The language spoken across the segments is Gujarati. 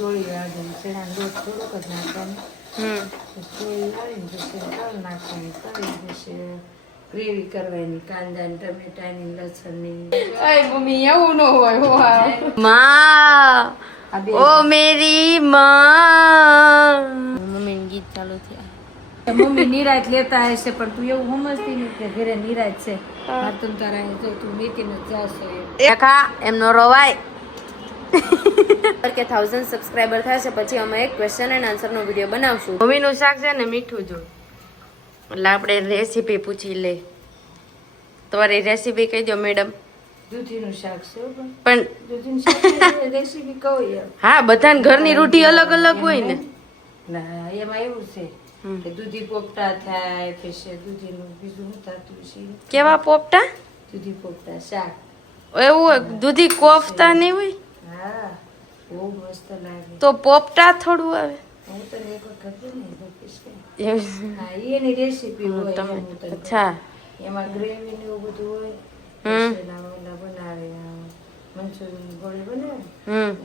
ચોળી વાળીને ચણાનો લોટ થોડોક જ નાખવાનો. ચોળી વાળીને પછી તલ નાખવાની, તળી પછી ગ્રેવી કરવાની, કાંદા ને ટમેટાની, લસણની. મમ્મી એવું ન હોય. માં ઓ મેરી માં. મમ્મી ગીત ચાલુ થયા. મમ્મી નિરાત લેતા હશે પણ તું એવું સમજતી નહીં કે ઘરે નિરાત છે. તું તારા તું મીતીને જાશો એમનો રવાય કે 1000 સબસ્ક્રાઇબર થશે પછી અમે એક ક્વેશ્ચન એન્ડ આન્સર નો વિડિયો બનાવશું. મમ્મીનું શાક છે ને મીઠું જો, એટલે આપણે રેસીપી પૂછી લે. તમારી રેસીપી કહી દો મેડમ. દૂધીનું શાક છે પણ દૂધીનું શાક રેસીપી કહું યાર. હા, બધાની ઘરની રૂઢી અલગ અલગ હોય ને. ના એમાં એવું છે કે દૂધી પોપટા થાય, પછી દૂધીનું બીજું થતું છે. કેવા પોપટા? દૂધી પોપટા શાક. એવું હોય? દૂધી કોફતા નહીં હોય? હા, બહુ મસ્ત લાગે. તો પોપટા થોડું આવે. હું તને એક વખત ને એવું? હા, એની રેસીપી હોય. તમે અચ્છા, એમાં ગ્રેવી ને એવું બધું હોય. પછી એના ઓલા બનાવે મંચુરિયન ગોળી બનાવે,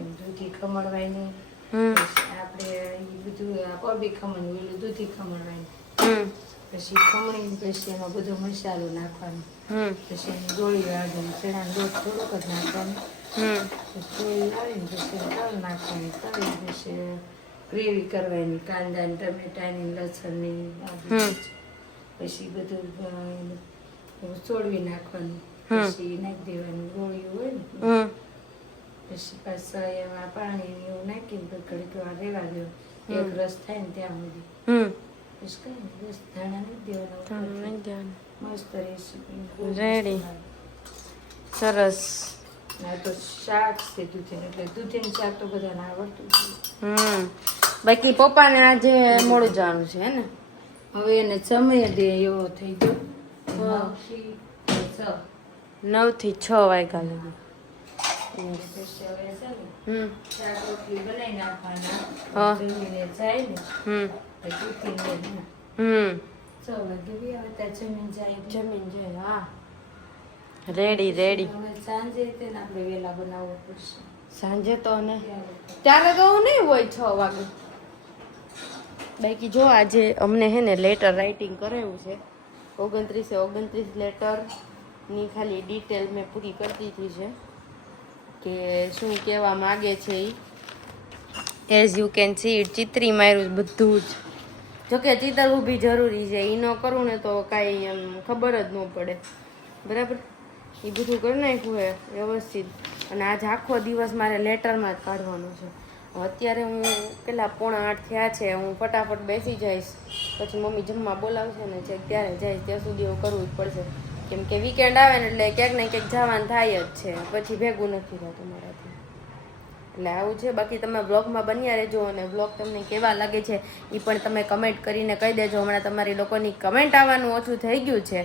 એમ દૂધી ખમણવાની. આપણે એ બધું કોબી ખમણ ઓલું દૂધી ખમણવાની. પછી ખમણી પછી એમાં બધો મસાલો નાખવાનો. પછી એની ગોળી વાળીને ચણાનો લોટ થોડોક જ નાખવાનો. ગોળી વાળીને પછી તલ નાખવાની, તળી પછી ગ્રેવી કરવાની, કાંદા ને ટમેટાની, લસણની. પછી બધું ચોળવી નાખવાનું, પછી નાખી દેવાની ગોળી હોય ને. પછી પાછા એમાં પાણી એવું નાખીને ઘડીક વાર રેવા દેવું, એક રસ થાય ને ત્યાં સુધી. પછી કઈ ને રસ ધાણા નહીં દેવાના. મસ્ત રેસીપી રેડી. સરસ. ના તો શાક છે દૂધીનું, એટલે દૂધીનું શાક તો બધાને આવડતું છે. બાકી પપ્પાને આજે મોડું જવાનું છે ને, હવે એને સમય દે એવો થઈ ગયો. 9 થી 6 વાગ્યા લગી. પછી હવે છે ને શાક રોટલી બનાવી નાખવાના. જમીને જાય ને પછી ટિફિન 6 વાગે બી આવે ત્યાં જમીન જાય. હા, રેડી રેડી. હવે સાંજે તેને આપણે વેલા બનાવવું પડશે. સાંજે તો ને ત્યારે તો નહીં હોય 6 વાગે. બાકી જો આજે અમને હે ને લેટર રાઇટિંગ કરાવ્યું છે. 29 લેટર ની ખાલી ડિટેલ મેં પૂરી કરી દીધી છે કે શું કહેવા માગે છે એ. As you can see it ચિત્રી માર્યું બધું જ. જોકે ચિતરવું બી જરૂરી છે, એ ન કરું ને તો કાંઈ એમ ખબર જ ન પડે. બરાબર, એ બધું કરી નાખ્યું હે વ્યવસ્થિત. અને આજ આખો દિવસ મારે લેટરમાં જ કાઢવાનો છે. અત્યારે હું પેલા 7:45 થયા છે, હું ફટાફટ બેસી જઈશ. પછી મમ્મી જમવા બોલાવશે ને છે ત્યારે જઈશ, ત્યાં સુધી એવું કરવું જ પડશે. કેમ કે વીકેન્ડ આવે ને એટલે ક્યાંક ને ક્યાંક જવાનું થાય જ છે, પછી ભેગું નથી થતું મારાથી. એટલે આવું છે. બાકી તમે બ્લોગમાં બન્યા રહેજો, અને બ્લોગ તમને કેવા લાગે છે એ પણ તમે કમેન્ટ કરીને કહી દેજો. હમણાં તમારી લોકોની કમેન્ટ આવવાનું ઓછું થઈ ગયું છે,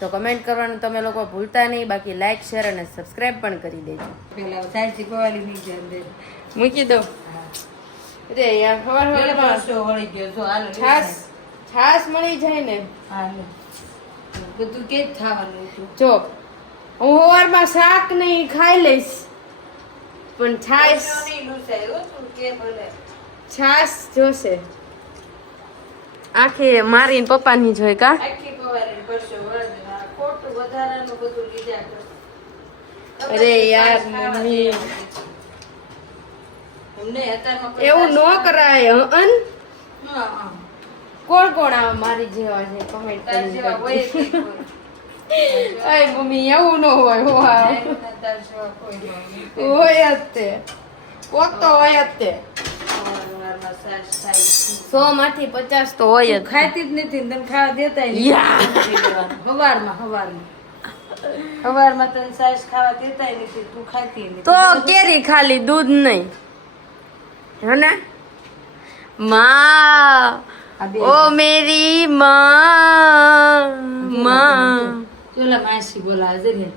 તો કમેન્ટ કરવાનું તમે લોકો ભૂલતા નહીં. બાકી લાઇક, શેર અને સબસ્ક્રાઈબ પણ કરી દેજો. પેલા સાચી પવાલી નહીં જાય મૂકી દો રે યાર. ખબર વળી ગયો જો હાલો છાસ મળી જાય ને હાલો બધું કે જ થવાનું હતું. જો હું સવારમાં શાક નહીં ખાઈ લઈશ, પણ છાસ જોશે. આખી મારી પપ્પાની જોઈ કા આખી પવાલી કરશો ખોટું વધારાનું બધું લીધા કરશો. અરે યાર મમ્મી એવું ન કરાય. કોણ કોણ આવે મારી જેવા છે કમેન્ટ કરી. અય મમ્મી એવું ન હોય. હોય જ તે, કોક તો હોય જ તે. 100 માંથી 50 તો હોય જ. ખાતી જ નથી ને તને ખાવા દેતા હવારમાં તને સાસ ખાવા દેતા નથી, તું ખાતી નથી. તો કેરી ખાલી દૂધ નહીં હને. માં ઓ મેરી માં. ચોલા માસી બોલાવે છે ને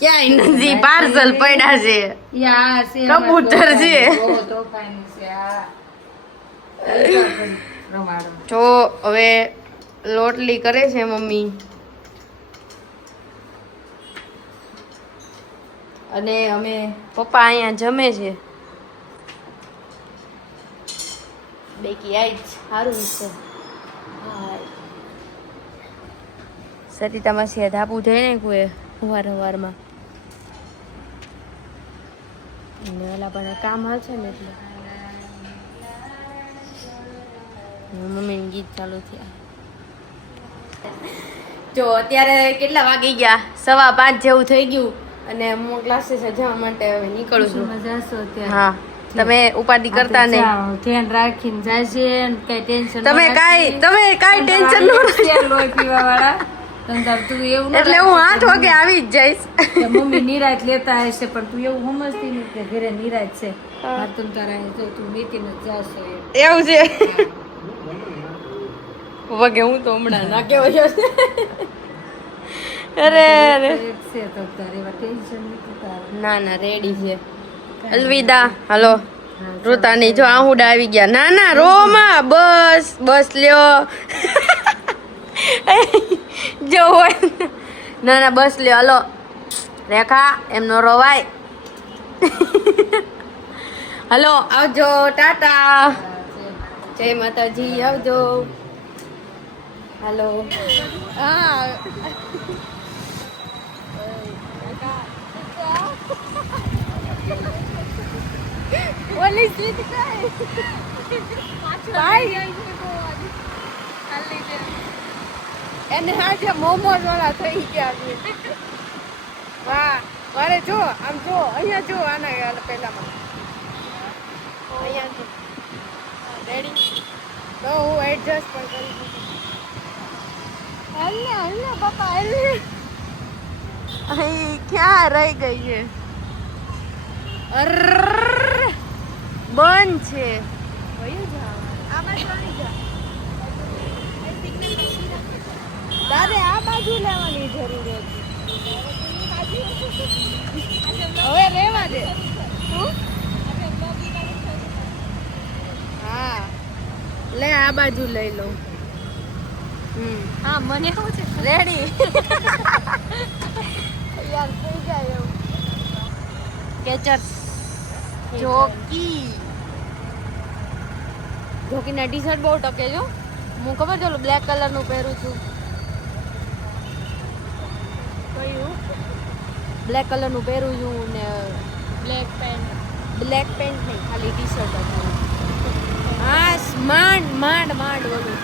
ક્યાંય નથી, પાર્સલ પડ્યા છે. યા છે કબૂતર છે. ઓ તો ફાઈન છે આ રમાડો. જો હવે લોટલી કરે છે મમ્મી, અને અમે પપ્પા અહીંયા જમે છે. બેકી આઈ જ સારું છે. હા સરિતા માસી ધાપું જઈ ને કોઈ સવારમાં ઓલા પણ કામ હશે ને એટલે મમ્મીને ગીત ચાલુ થયા. જો અત્યારે કેટલા વાગી ગયા? 5:15 જેવું થઈ ગયું અને હું ક્લાસીસે જવા માટે હવે નીકળું છું. મજા છે. હા તમે ઉપાધિ કરતા નહીં. ધ્યાન રાખીને જાજે, કઈ ટેન્શન તમે કાઈ ટેન્શન ન લો. લોહી પીવા વાળા તું એવું એટલે હું 8 વાગે આવી જ જઈશ. મમ્મી નિરાત લેતા હશે પણ તું એવું સમજતી નથી કે ઘરે નિરાત છે. તું તારા તું મીટીને જાશો એવું છે. વગે હું તો હમણાં ના કેવો જશે. અરે છે તો તારે ટેન્શન નથી તારે. ના રેડી છે. અલવિદા. હલો ઋતાની જો આહુડા આવી ગયા. ના રોમાં બસ લ્યો. જો હોય ના બસ લ્યો. હલો રેખા એમનો રોવાય. હલો આવજો, ટાટા, જય માતાજી, આવજો. હાલો હા ઓલી સીટ કઈ ભાઈ એને હાથે મોમોસ વાળા થઈ ગયા છે. વાહ મારે જો આમ જો અહીંયા જો આના પહેલામાં અહીંયા જો રેડી તો હું એડજસ્ટ પણ કરી દઉં. હલ્લે બાપા હલ્લે. અહીં ક્યાં રહી ગઈ છે? બંધ છે. તારે આ બાજુ લેવાની જરૂર હતી. હવે રેવા દે. હા લે આ બાજુ લઈ લઉં. હા મને શું છે રેડી યાર થઈ જાય એવું. કેચર્સ જોકીના ટી શર્ટ બહુ ટકે જો. હું ખબર છે બ્લેક કલર નું પહેરું છું. કયું બ્લેક કલર નું પહેરું છું ને બ્લેક પેન્ટ નહીં ખાલી ટી શર્ટ હતું. હા માંડ ઓલું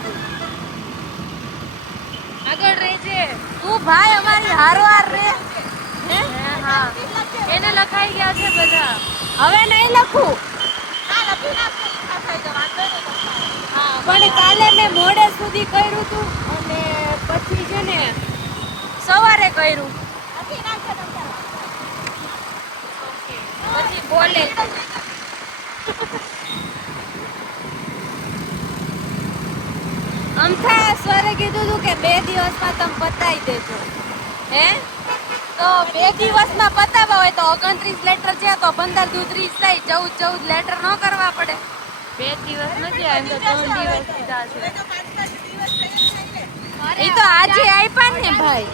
આગળ રહેજે તું ભાઈ અમારી હારવાર રે. હા એને લખાઈ ગયા છે બધા. હવે નહીં લખું. પણ કાલે મેં મોડે સુધી કર્યું હતું અને પછી છે ને સવારે કર્યું. પછી બોલે અમથા સરે કીધું હતું કે 2 દિવસમાં તમે પતાવી દેજો. હે તો 2 દિવસમાં પતાવવા હોય તો 29 લેટર છે તો 15 દુ 30 થાય. 14 લેટર ન કરવા પડે. 2 દિવસ નથી એમ તો 3 દિવસ કીધા છે. એ તો આજે આપ્યા ને ભાઈ.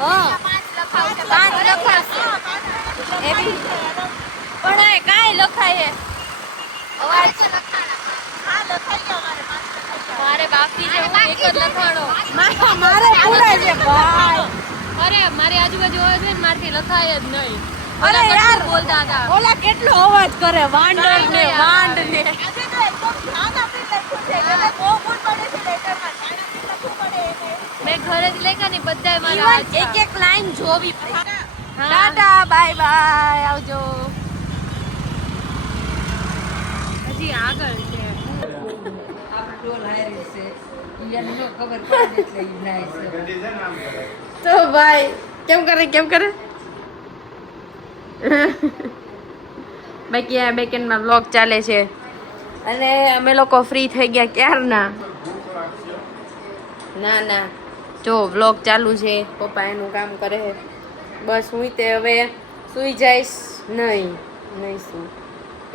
હા 5 લખાશે એવી પણ એ કાંઈ લખાય અવાજ મારે બાકી છે. હું એક જ લખાણો મારે પૂરા છે ભાઈ. અરે મારી આજુબાજુ હોય છે ને મારથી લખાય જ નહીં. અરે યાર બોલતા હતા ઓલા કેટલો અવાજ કરે વાંડ ને મેં ઘરેથી લખ્યા ને બધાય મારા એક લાઈન જોવી પડી. ટાટા બાય બાય આવજો. હજી આગળ છે તો ભાઈ કેમ કરે બાકી આ બેકેન્ડમાં વ્લોગ ચાલે છે અને અમે લોકો ફ્રી થઈ ગયા ક્યારના. ના જો વ્લોગ ચાલુ છે. પપ્પા એનું કામ કરે. બસ હું તે હવે સુઈ જઈશ. નહીં શું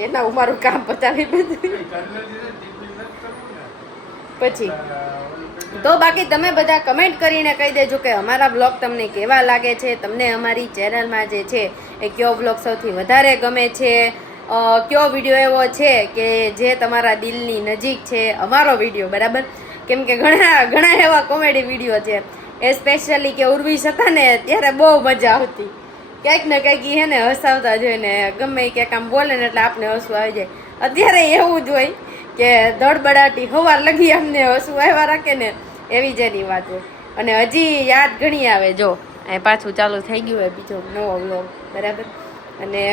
એના હું મારું કામ પતાવી બધું પછી તો બાકી તમે બધા કમેન્ટ કરીને કહી દેજો કે અમારા બ્લોગ તમને કેવા લાગે છે. તમને અમારી ચેનલમાં જે છે એ કયો બ્લોગ સૌથી વધારે ગમે છે કયો વિડીયો એવો છે કે જે તમારા દિલની નજીક છે અમારો વિડીયો, બરાબર? કેમ કે ઘણા એવા કોમેડી વિડીયો છે, એ સ્પેશિયલી કે ઉર્વિશ હતા ને ત્યારે બહુ મજા આવતી, ક્યાંક ને ક્યાંક હે ને હસાવતા જોઈને ગમે ક્યાંક આમ બોલે ને એટલે આપને હસવું આવી જાય. અત્યારે એવું જ હોય કે દડબડાટી હવાર લગી અમને હસવું આવ્યા રાખે ને એવી જ એની વાત હોય. અને હજી યાદ ઘણી આવે. જો અહીં પાછું ચાલુ થઈ ગયું હોય બીજો નવો વ્લોગ, બરાબર? અને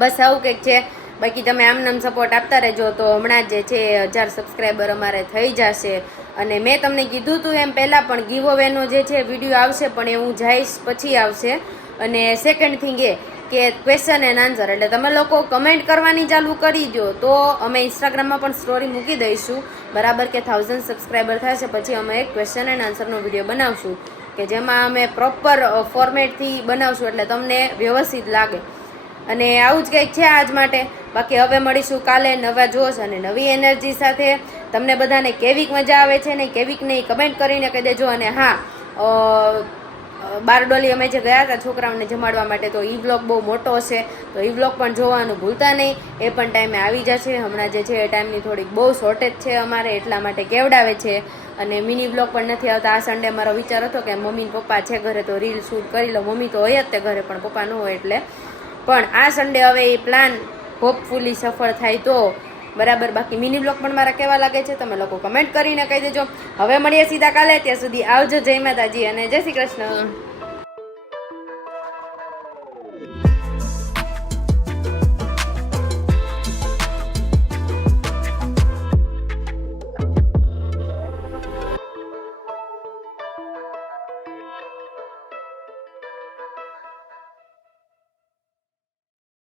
બસ આવું કંઈક છે. બાકી તમે આમનામ સપોર્ટ આપતા રહેજો તો હમણાં જે છે 1000 સબસ્ક્રાઈબર અમારે થઈ જશે. અને મેં તમને કીધું હતું એમ પહેલાં પણ ગીવ અવેનો જે છે વિડીયો આવશે, પણ એ હું જઈશ પછી આવશે. અને સેકન્ડ થિંગ એ કે ક્વેશ્ચન એન્ડ આન્સર, એટલે તમે લોકો કમેન્ટ કરવાની ચાલુ કરી દો તો અમે ઇન્સ્ટાગ્રામમાં પણ સ્ટોરી મૂકી દઈશું, બરાબર? કે 1000 સબસ્ક્રાઈબર થશે પછી અમે એક ક્વેશ્ચન એન્ડ આન્સરનો વિડીયો બનાવશું કે જેમાં અમે પ્રોપર ફોર્મેટથી બનાવશું એટલે તમને વ્યવસ્થિત લાગે. અને આવું જ કંઈક છે આજ માટે. બાકી હવે મળીશું કાલે નવા જોશ અને નવી એનર્જી સાથે. તમને બધાને કેવીક મજા આવે છે ને કેવીક નહીં કમેન્ટ કરીને કહી દેજો. અને હા, બારડોલી અમે જે ગયા હતા છોકરાઓને જમાડવા માટે, તો ઈ વ્લોગ બહુ મોટો છે, તો ઈ વ્લોગ પણ જોવાનું ભૂલતા નહીં. એ પણ ટાઈમે આવી જશે. હમણાં જે છે એ ટાઈમની થોડીક બહુ શોર્ટેજ છે અમારે, એટલા માટે કેવડાવે છે. અને મિની વ્લોગ પણ નથી આવતા. આ સન્ડે મારો વિચાર હતો કે મમ્મી ને પપ્પા છે ઘરે તો રીલ શૂટ કરી લો. મમ્મી તો હોય જ તે ઘરે, પણ પપ્પા ન હોય એટલે. પણ આ સન્ડે હવે એ પ્લાન હોપફુલી સફળ થાય તો બરાબર. બાકી મિની બ્લોગ પણ મારા કેવા લાગે છે તમે લોકો કમેન્ટ કરીને કહી દેજો. હવે મળીએ સીધા કાલે. ત્યાં સુધી આવજો. જય માતાજી અને જય શ્રી કૃષ્ણ.